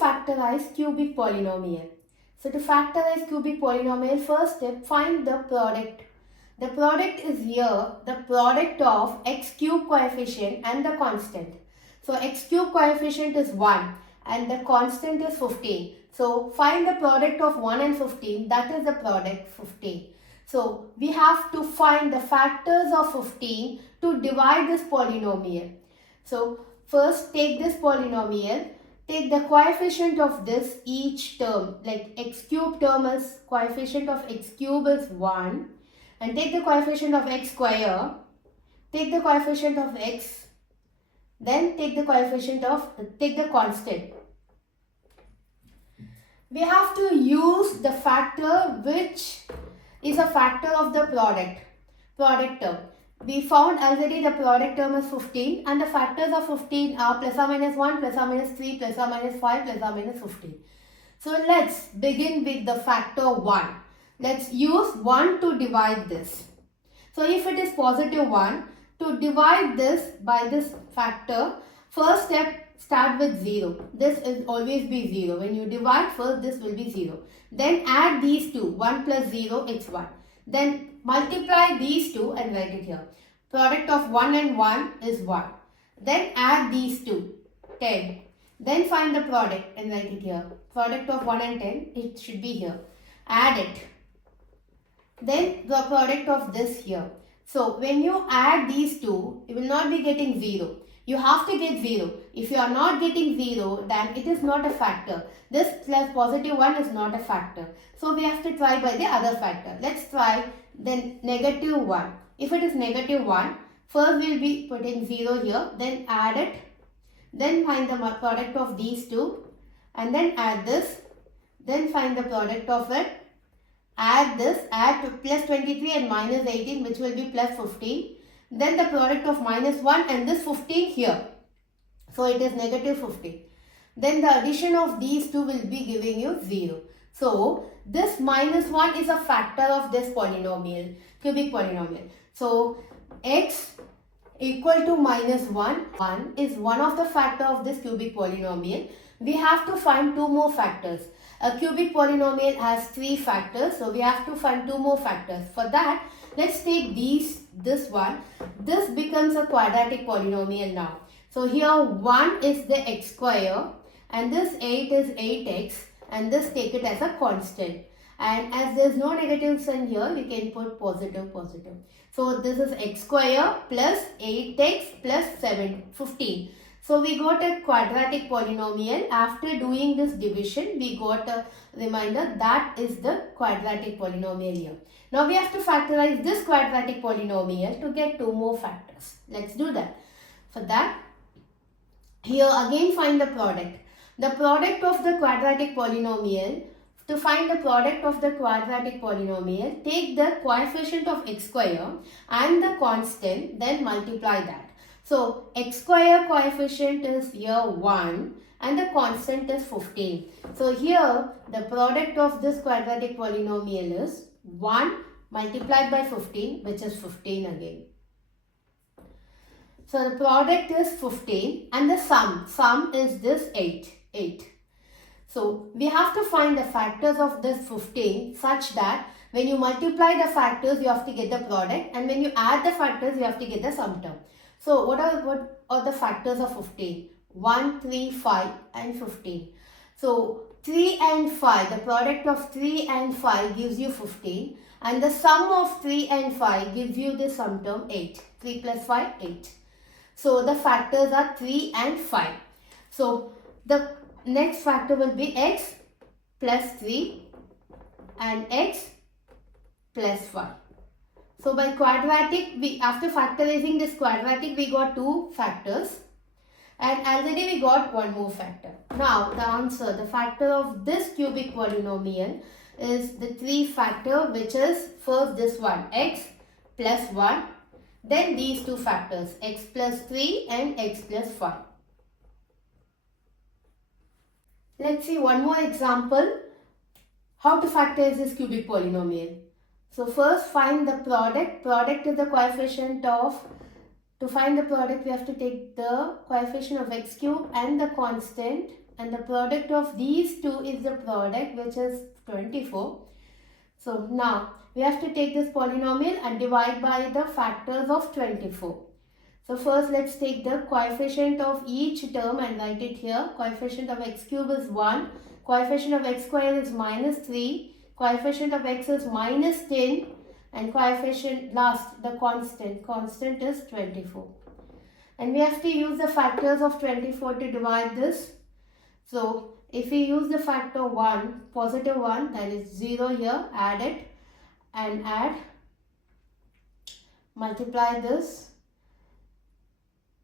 factorize cubic polynomial? So to factorize cubic polynomial, first step, find the product. The product is here, the product of x cube coefficient and the constant. So x cube coefficient is 1 and the constant is 15. So find the product of 1 and 15, that is the product 15. So we have to find the factors of 15 to divide this polynomial. So first take this polynomial, take the coefficient of this each term, like x cube term is, coefficient of x cube is 1, and take the coefficient of x square, take the coefficient of x, then take the constant. We have to use the factor which is a factor of the product term. We found already the product term is 15 and the factors of 15 are plus or minus 1, plus or minus 3, plus or minus 5, plus or minus 15. So let's begin with the factor 1. Let's use 1 to divide this. So if it is positive 1, to divide this by this factor, first step, start with 0. This is always be 0. When you divide first, this will be 0. Then add these two. 1 plus 0, it's 1. Then multiply these two and write it here. Product of 1 and 1 is 1. Then add these two. 10. Then find the product and write it here. Product of 1 and 10, it should be here. Add it. Then the product of this here. So when you add these two, you will not be getting 0. You have to get 0. If you are not getting 0, then it is not a factor. This plus positive 1 is not a factor. So we have to try by the other factor. Let's try then negative 1. If it is negative 1, first we will be putting 0 here, then add it. Then find the product of these two and then add this. Then find the product of it. Add this, add to plus 23 and minus 18, which will be plus 15. Then the product of minus 1 and this 15 here. So it is negative 15. Then the addition of these two will be giving you 0. So this minus 1 is a factor of this polynomial, cubic polynomial. So x equal to minus 1 is one of the factor of this cubic polynomial. We have to find two more factors. A cubic polynomial has 3 factors, so we have to find 2 more factors. For that, let's take this one. This becomes a quadratic polynomial now. So here 1 is the x square and this 8 is 8x and this take it as a constant. And as there is no negative sign here, we can put positive. So this is x square plus 8x plus 15. So we got a quadratic polynomial. After doing this division, we got a reminder that is the quadratic polynomial here. Now we have to factorize this quadratic polynomial to get 2 more factors. Let's do that. For that, here again find the product. The product of the quadratic polynomial. To find the product of the quadratic polynomial, take the coefficient of x square and the constant, then multiply that. So x square coefficient is here 1 and the constant is 15. So here the product of this quadratic polynomial is 1 multiplied by 15, which is 15 again. So the product is 15 and the sum is this 8. So we have to find the factors of this 15 such that when you multiply the factors, you have to get the product, and when you add the factors, you have to get the sum term. So what are the factors of 15? 1, 3, 5 and 15. So 3 and 5, the product of 3 and 5 gives you 15 and the sum of 3 and 5 gives you the sum term 8. 3 plus 5, 8. So the factors are 3 and 5. So the next factor will be x plus 3 and x plus 5. So by quadratic, after factorizing this quadratic, we got 2 factors and already we got 1 more factor. Now the answer, the factor of this cubic polynomial is the 3 factor, which is first this one, x plus 1, then these 2 factors, x plus 3 and x plus 5. Let's see one more example, how to factorize this cubic polynomial. So first find the product. Product is the coefficient of, to find the product we have to take the coefficient of x cube and the constant and the product of these two is the product, which is 24. So now we have to take this polynomial and divide by the factors of 24. So first let's take the coefficient of each term and write it here. Coefficient of x cube is 1, coefficient of x square is minus 3, coefficient of x is minus 10, and coefficient last, the constant is 24. And we have to use the factors of 24 to divide this. So if we use the factor 1, positive 1, that is 0 here, add it and add, multiply this.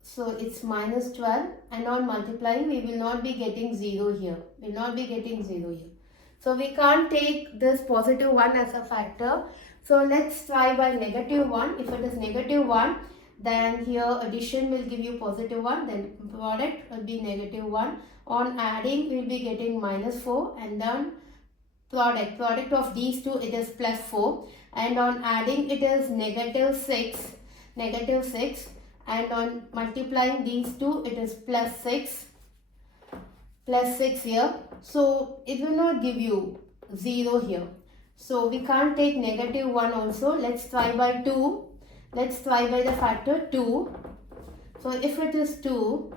So it's minus 12, and on multiplying we will not be getting 0 here. We will not be getting 0 here. So we can't take this positive 1 as a factor. So let's try by negative 1. If it is negative 1, then here addition will give you positive 1, then product will be negative 1. On adding we will be getting minus 4, and then product of these two, it is plus 4, and on adding it is negative 6, and on multiplying these two it is plus 6 here. So it will not give you 0 here. So we can't take negative 1 also. Let's try by 2. Let's try by the factor 2. So if it is 2,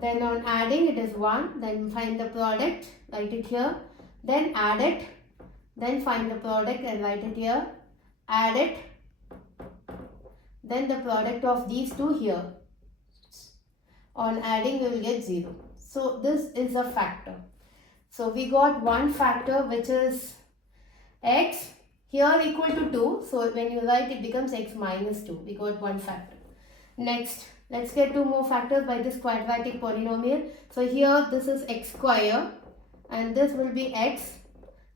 then on adding it is 1, then find the product, write it here, then add it, then find the product and write it here, add it, then the product of these two here. On adding we will get 0. So this is a factor. So we got one factor, which is x here equal to 2. So when you write, it becomes x minus 2. We got one factor. Next, let's get two more factors by this quadratic polynomial. So here this is x square, and this will be x,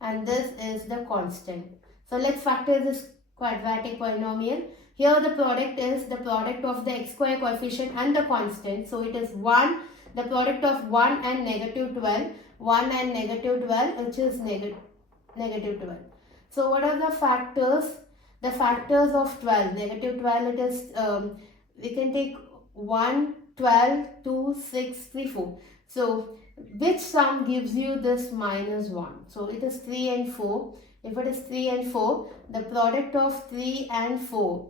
and this is the constant. So let's factor this quadratic polynomial. Here the product is the product of the x square coefficient and the constant. So it is 1, the product of 1 and negative 12. 1 and negative 12, which is negative 12. So what are the factors? The factors of 12. Negative 12, it is, we can take 1, 12, 2, 6, 3, 4. So which sum gives you this minus 1? So it is 3 and 4. If it is 3 and 4, the product of 3 and 4,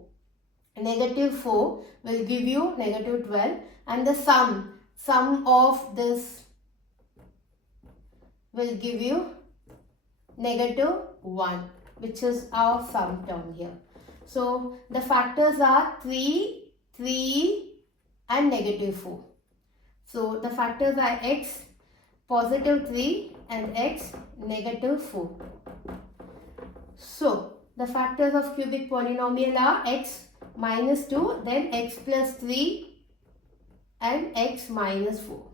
negative 4, will give you negative 12, and the sum of this will give you negative 1, which is our sum term here. So the factors are 3, 3 and negative 4. So the factors are x positive 3 and x negative 4. So the factors of cubic polynomial are x minus 2, then x plus 3 and x minus 4.